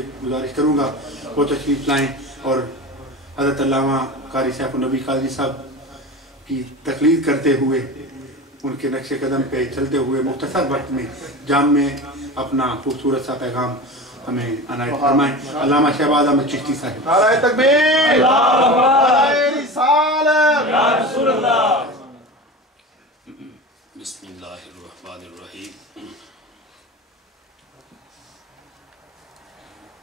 गुजारिश करूँगा वो तशरीफ़ लाएँ और हज़रत अल्लामा कारी सैफ नबी कादरी साहब की तकलीद करते हुए उनके नक्श कदम पे चलते हुए मुख्तसर वक्त में जाम में अपना खूबसूरत सा पैगाम हमें अनायत फरमाएं। अल्लामा शहबाज अहमद चिश्ती साहब। नारे तकबीर, नारे रिसालत, या रसूल अल्लाह। बिस्मिल्लाहिर्रहमानिर्रहीम।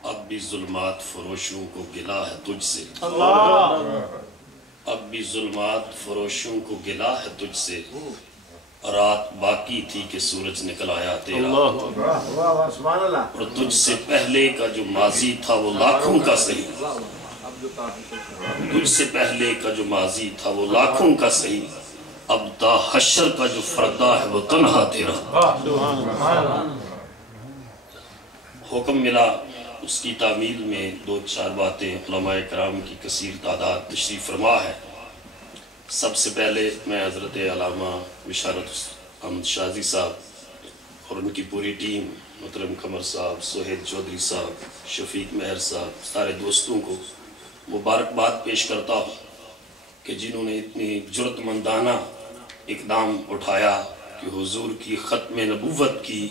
अब भी जुल्मात फरोशों को गिला है तुझसे, अब भी जुल्मात फरोशों को गिला है तुझसे, रात बाकी थी कि सूरज निकल आया तेरा, और तुझसे पहले का जो माजी था वो लाखों का सही, तुझसे पहले का जो माजी था वो लाखों का सही, अब ता हश्र का जो फरदा है वो तन्हा तेरा। हुक्म मिला उसकी तामील में दो चार बातें उलमाए कराम की कसीर तादाद तशरीफ़ फरमा है। सबसे पहले मैं हज़रत अल्लामा बिशारत अहमद शाजी साहब और उनकी पूरी टीम, मोहतरम कमर साहब, सोहेल चौधरी साहब, शफीक महर साहब, सारे दोस्तों को मुबारकबाद पेश करता हूँ कि जिन्होंने इतनी जुर्रतमंदाना इक़दाम उठाया कि हुजूर की ख़त्म नबूवत की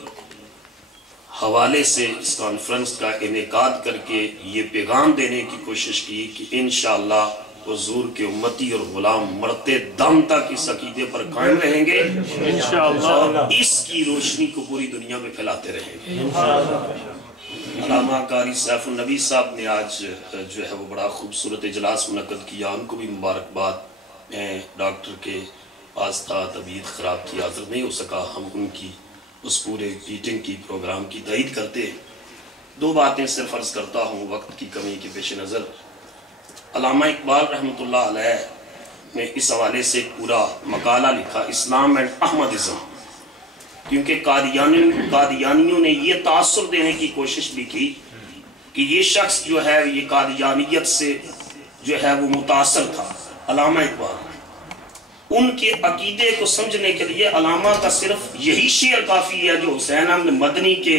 हवाले से इस कॉन्फ्रेंस का इनेकाद करके ये पैगाम देने की कोशिश की कि इंशाअल्लाह हुजूर के उम्मती और गुलाम मरते दम तक इस अकीदे पर कायम रहेंगे इंशाअल्लाह, और इसकी रोशनी को पूरी दुनिया में फैलाते रहेंगे इंशाअल्लाह। अल्लामा कारी सैफ नबी साहब ने आज जो है वो बड़ा खूबसूरत इजलास मुनक्कद किया, उनको भी मुबारकबाद। मैं डॉक्टर के पास था, तबीयत ख़राब थी, हाज़िर नहीं हो सका। हम उनकी उस पूरे मीटिंग की प्रोग्राम की तईद करते। दो बातें सिर्फ अर्ज़ करता हूँ वक्त की कमी के पेश नज़र। अल्लामा इकबाल रहमतुल्लाह अलैह ने इस हवाले से एक पूरा मकाला लिखा, इस्लाम एंड अहमदिज़्म, क्योंकि कादियानियों ने ये तासुर देने की कोशिश भी की कि ये शख्स जो है ये कादियानियत से जो है वो मुतासर था। अल्लामा इकबाल उनके अकीदे को समझने के लिए अल्लामा का सिर्फ यही शेर काफ़ी है जो हुसैन अहमद मदनी के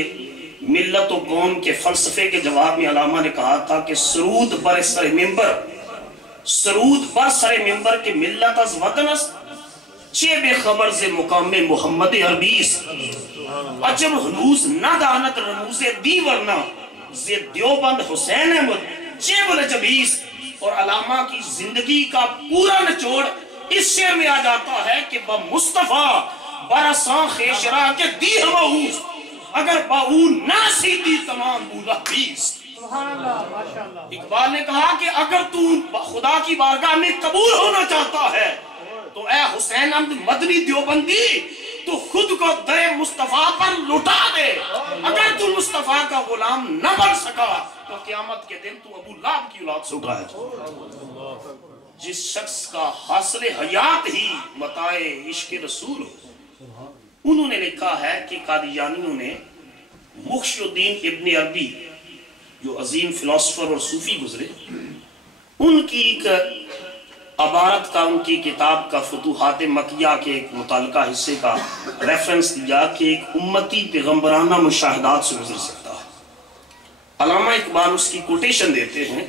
मिल्लत व कौम के फ़लसफ़े के जवाब में अल्लामा ने कहा था कि सरूद बर सर मिंबर, सरूद बर सर मिंबर के मिल्लत अज़ वतनस चे बेखबर से मुकाम मोहम्मद अरबीस अजब हनूज न दानत रमूज़े दी वरना जे देवबंद हुसैन अहमद चे बल जबीस। और अल्लामा की जिंदगी का पूरा निचोड़ इस शेर में आ जाता है कि ब मुस्तफा बरसा खेशरा के दी हमऊस अगर बाऊ ना सीधी तमाम बूला बीस। इकबाल ने कहा कि अगर तू खुदा की बारगाह में कबूल होना चाहता है तो ए हुसैन अहमद मदनी देवबंदी तू खुद को दरे मुस्तफा पर लुटा दे। अगर तू मुस्तफा का गुलाम न बन सका तो क़यामत के दिन तू अबू लाब की औलाद से उठाया। जिस शख्स का हासिल हयात ही मताए इश्क रसूल हो, उन्होंने लिखा है कि कादियानियों ने मुख्शुद्दीन इब्न अरबी जो अजीम फिलोसफर और सूफी गुजरे, उनकी एक अबारत का उनकी किताब का फतूहात मक्किया के एक मुताल्लिका हिस्से का रेफरेंस दिया कि एक उम्मती पैगम्बराना मुशाहिदात से गुजर सकता है। अल्लामा इकबाल उसकी कोटेशन देते हैं,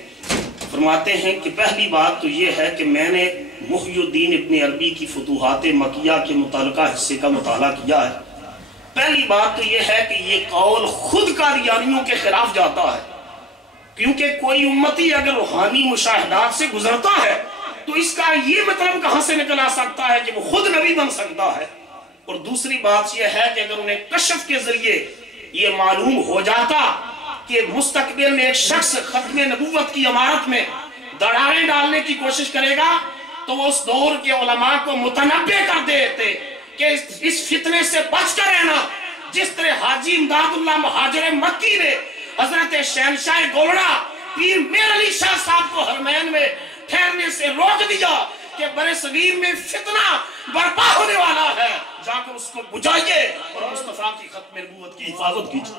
फरमाते हैं कि पहली बात तो ये है कि मैंने मुहय्युद्दीन इब्न अरबी की फतूहात मक्किया के मुताल्लिका हिस्से का मुताला किया है। पहली बात तो ये है कि ये कौल खुद कादियानियों के खिलाफ जाता है, क्योंकि कोई उम्मती अगर रूहानी मुशाहिदात से गुजरता है तो इसका ये मतलब कहाँ से निकल आ सकता है कि वो खुद नबी बन सकता है। और दूसरी बात यह है कि अगर उन्हें कशफ के जरिए ये मालूम हो जाता कि मुस्तकबिल में एक शख्स खत्म नबूवत की इमारत में दरारें डालने की कोशिश करेगा तो वो उस दौर के उलमा को मुतनब्बे कर देते कि इस फितने से बच कर रहना। जिस तरह हाजी इमदादुल्लाह मुहाजिर मक्की ने हजरत शहनशाह गोलड़ा पीर मेर अली शाह साहब को हरमैन में ठहरने से रोक दिया कि बड़े सगीर में फितना बर्पा होने वाला है, जाकर उसको बुझाइए और मुस्तफा की खत्म नबूवत की हिफाजत कीजिए।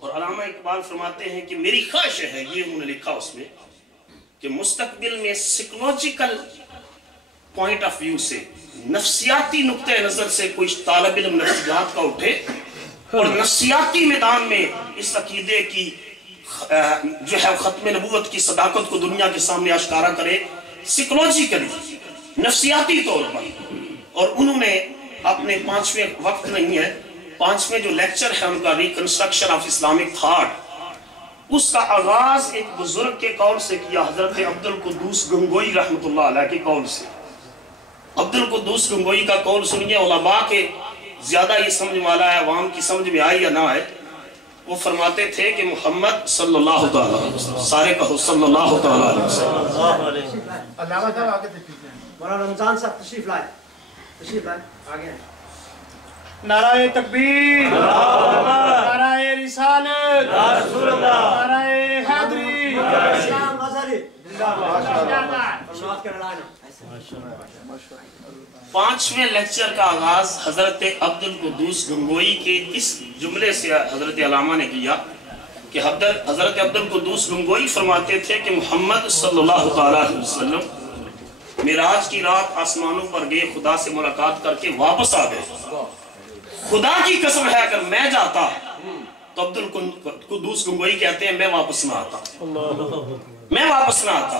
और अल्लामा इकबाल फरमाते हैं कि मेरी ख्वाहिश है, ये उन्होंने लिखा उसमें, कि मुस्तकबिल में साइकोलॉजिकल पॉइंट ऑफ व्यू से, नफ्सियाती नुक्ते नजर से कोई तालिब इल्म नफ्सियात का उठे اور نفسیاتی میدان میں اس عقیدے کی جو ہے ختم نبوت کی صداقت کو دنیا کے سامنے اشکارا کرے، سائیکولوجیکلی، نفسیاتی طور پر. اور انہوں نے اپنے 5ویں وقت نہیں ہے، 5ویں جو لیکچر ہے ان کا ریکنسٹرکشن آف اسلامک تھاٹ، اس کا آغاز ایک بزرگ کے قول سے کیا، حضرت عبد القدوس گنگوئی رحمۃ اللہ علیہ کے قول سے. عبد القدوس گنگوئی کا قول سنیے، علماء کے زیادہ یہ سمجھ والا ہے، عوام کی سمجھ میں آئی یا نہ آئے. وہ فرماتے تھے کہ محمد صلی اللہ تعالیٰ علیہ وسلم، سارے کہو صلی اللہ تعالیٰ علیہ وسلم. علامہ صاحب آگے تشریف لائیں. مولانا رمضان صاحب تشریف لائیں، تشریف لائیں، آگے ہیں. نعرہ تکبیر، نعرہ رسالت، نعرہ حیدری، اسلام ازہری، فرمات کے لائن. 5ویں لیکچر کا آغاز حضرت عبد القدوس گنگوئی کے اس جملے سے حضرت علامہ نے کیا کہ حضرت عبد القدوس گنگوئی فرماتے تھے کہ محمد صلی اللہ تعالیٰ علیہ وسلم معراج کی رات آسمانوں پر گئے، خدا سے ملاقات کر کے واپس آ گئے. خدا کی قسم ہے اگر میں جاتا تو عبد القدوس گنگوئی کہتے ہیں میں واپس نہ آتا، میں واپس نہ آتا.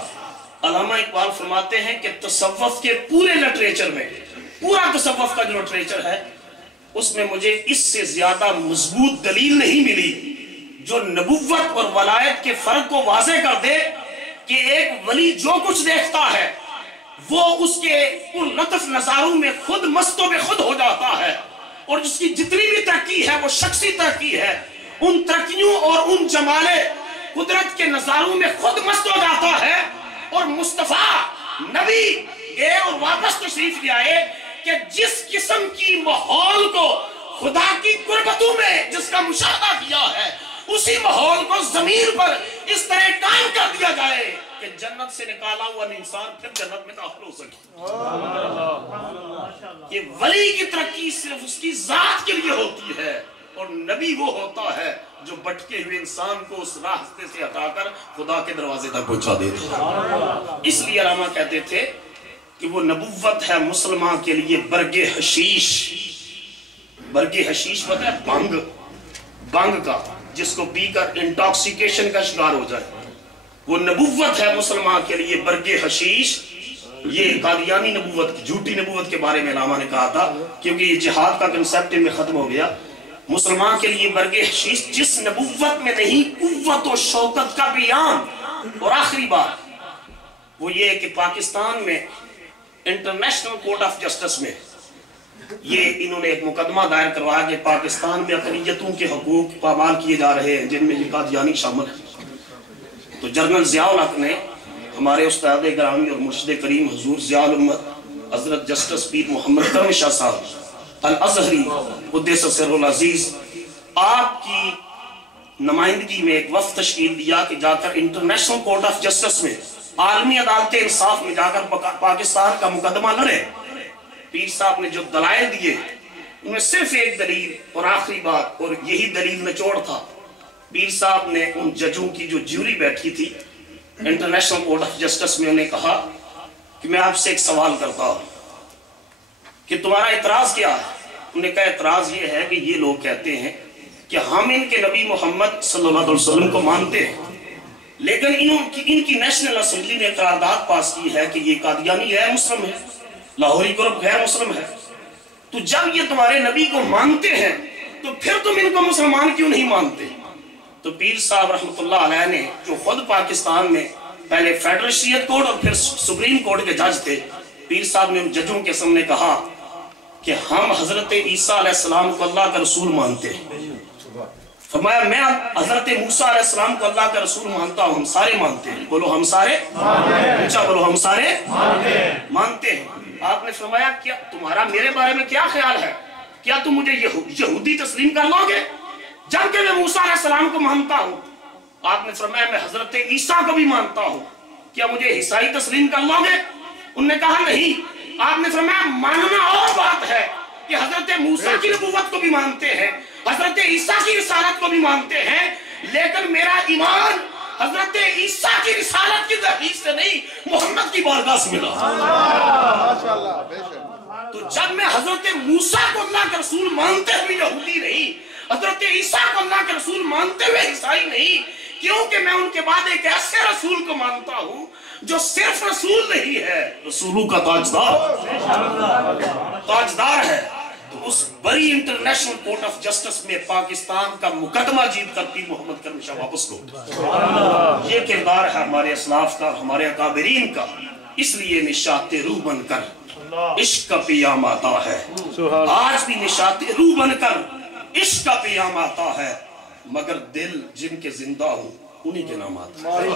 علامہ اقبال فرماتے ہیں کہ تصوف کے پورے لٹریچر میں، پورا تصوف کا جو لٹریچر ہے اس میں مجھے اس سے زیادہ مضبوط دلیل نہیں ملی جو نبوت اور ولایت کے فرق کو واضح کر دے کہ ایک ولی جو کچھ دیکھتا ہے وہ اس کے ان لطف نظاروں میں خود مست و بے خود ہو جاتا ہے، اور جس کی جتنی بھی ترقی ہے وہ شخصی ترقی ہے، ان ترقیوں اور ان جمال قدرت کے نظاروں میں خود مست ہو جاتا ہے. اور مصطفیٰ نبی گئے اور واپس تشریف لے آئے کہ جس قسم کی ماحول کو خدا کی قربتوں میں جس کا مشاہدہ کیا ہے اسی ماحول کو زمین پر اس طرح قائم کر دیا جائے کہ جنت سے نکالا ہوا انسان پھر جنت میں داخل ہو سکے. یہ ولی کی ترقی صرف اس کی ذات کے لیے ہوتی ہے، اور نبی وہ ہوتا ہے جو بٹکے ہوئے انسان کو اس راستے سے ہٹا کر خدا کے دروازے تک پہنچا دیتا ہے. اس لیے علامہ کہتے تھے کہ وہ نبوت ہے مسلمان کے لیے برگ حشیش. برگ حشیش پتہ ہے بانگ کا، جس کو پی کر انٹاکسیکیشن کا شکار ہو جائے، وہ نبوت ہے مسلمان کے لیے برگ حشیش. یہ قادیانی نبوت، جھوٹی نبوت کے بارے میں علامہ نے کہا تھا، کیونکہ یہ جہاد کا کنسیپٹ ان میں ختم ہو گیا. مسلمان کے لیے برگ حشیش جس نبوت میں نہیں قوت و شوکت کا بیان. اور آخری بات وہ یہ ہے کہ پاکستان میں انٹرنیشنل کورٹ آف جسٹس میں یہ انہوں نے ایک مقدمہ دائر کروایا کہ پاکستان میں اقلیتوں کے حقوق پامال کیے جا رہے ہیں، جن میں یہ قادیانی شامل ہیں. تو جنرل ضیاء الحق نے، ہمارے استاد گرامی اور مرشد کریم حضور ضیاء الامت حضرت جسٹس پیر محمد کرم شاہ صاحب الازہری قدس سرہ العزیز، آپ کی نمائندگی میں ایک وفد تشکیل دیا کہ جا کر انٹرنیشنل کورٹ آف جسٹس میں، عالمی عدالت انصاف میں جا کر پاکستان کا مقدمہ لڑے. پیر صاحب نے جو دلائل دیے ان میں صرف ایک دلیل اور آخری بات، اور یہی دلیل نچوڑ تھا. پیر صاحب نے ان ججوں کی جو جیوری بیٹھی تھی انٹرنیشنل کورٹ آف جسٹس میں، انہیں کہا کہ میں آپ سے ایک سوال کرتا ہوں کہ تمہارا اعتراض کیا ہے؟ انہوں نے کہا اعتراض یہ ہے کہ یہ لوگ کہتے ہیں کہ ہم ان کے نبی محمد صلی اللہ علیہ وسلم کو مانتے ہیں، لیکن ان کی نیشنل اسمبلی نے قرارداد پاس کی ہے کہ یہ قادیانی غیر مسلم ہے، لاہوری گروپ غیر مسلم ہے. تو جب یہ تمہارے نبی کو مانتے ہیں تو پھر تم ان کو مسلمان کیوں نہیں مانتے؟ تو پیر صاحب رحمۃ اللہ علیہ نے، جو خود پاکستان میں پہلے فیڈرل شریعت کورٹ اور پھر سپریم کورٹ کے جج تھے، پیر صاحب نے ان ججوں کے سامنے کہا کہ ہم حضرت عیسیٰ علیہ السلام کو اللہ کا رسول مانتے ہیں. فرمایا میں حضرت موسیٰ علیہ السلام کو اللہ کا رسول مانتا ہوں، ہم سارے مانتے ہیں. بولو ہم سارے اونچا بولو، ہم سارے مانتے ہیں. آپ نے فرمایا کیا تمہارا میرے بارے میں کیا خیال ہے؟ کیا تم مجھے یہودی تسلیم کر لو گے جبکہ میں موسیٰ علیہ السلام کو مانتا ہوں؟ آپ نے فرمایا میں حضرت عیسیٰ کو بھی مانتا ہوں، کیا مجھے عیسائی تسلیم کر لو گے؟ انہوں نے کہا نہیں. آپ نے فرمایا ماننا اور بات ہے کہ حضرت موسیٰ کی نبوت کو بھی مانتے ہیں، حضرت عیسیٰ کی رسالت کو بھی مانتے ہیں، لیکن میرا ایمان حضرت عیسیٰ کی رسالت کی دہلیز سے نہیں، محمد کی بارگاہ سے ملا. تو جب میں حضرت موسیٰ کو اللہ کا رسول مانتے ہوئے یہودی نہیں، हजरत ईसा को अल्लाह के रसूल मानते हुए ईसाई नहीं, क्योंकि मैं उनके बाद एक ऐसे रसूल को मानता हूँ जो सिर्फ रसूल नहीं है, रसूलों का ताजदार है। तो उस बड़ी इंटरनेशनल कोर्ट ऑफ जस्टिस में पाकिस्तान का मुकदमा जीत कर पीर मोहम्मद करम शाह वापस को, ये किरदार है हमारे असलाफ का, हमारे अकाबरीन का। इसलिए निशाते रूह बनकर इश्क का पियाम आता है, आज भी निशाते रूह बनकर इश्क का पियाम आता है, मगर दिल जिनके जिंदा हो उन्हीं के नाम आता है।